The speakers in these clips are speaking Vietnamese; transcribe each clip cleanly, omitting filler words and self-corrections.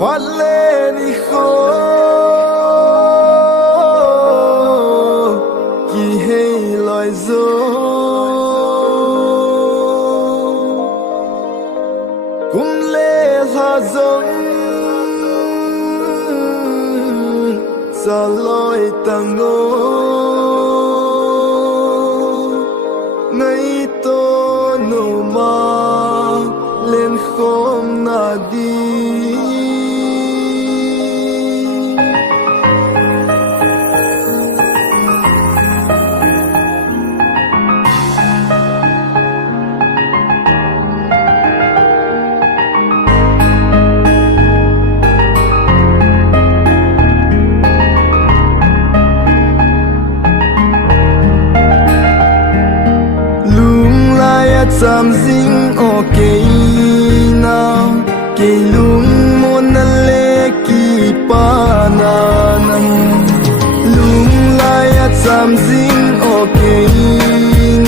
phát lên đi khô kỳ hay loài dô cũng lê thà giống xa lối tàng ngô ngay tô nụ mà lên khóm na đi Sam zing okay now kay lung mo na leki pa na nang lung layat sam zing okay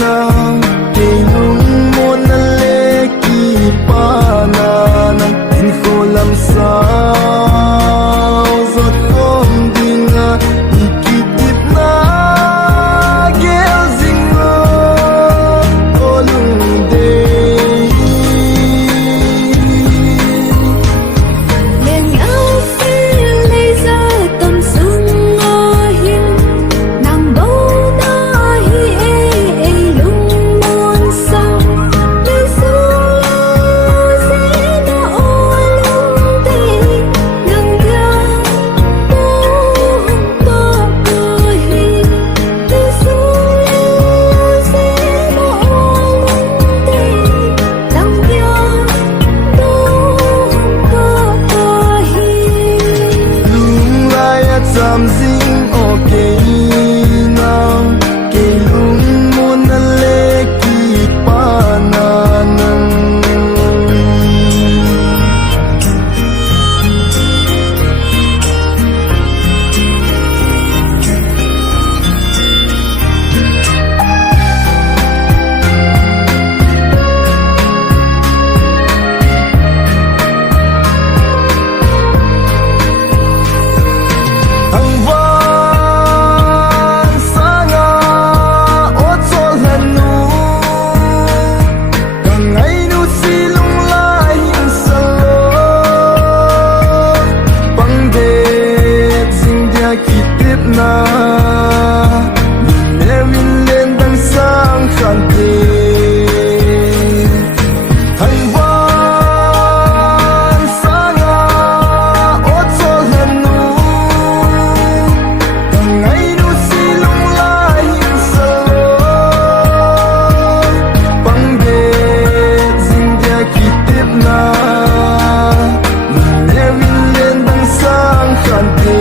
now kay lung mo na leki pa na nang in ko lam sao zot kom dinga ikitip na gel zingo olung something okay now kay lung mo na leki pa na nang na Nevin lên đằng sang khăn kề thành văn xa ngà ốt cho lần nu càng ngày nu si lung la hin sa bang de zing dia ki tiếp na Nevin lên đằng sang khăn kề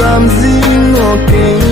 something okay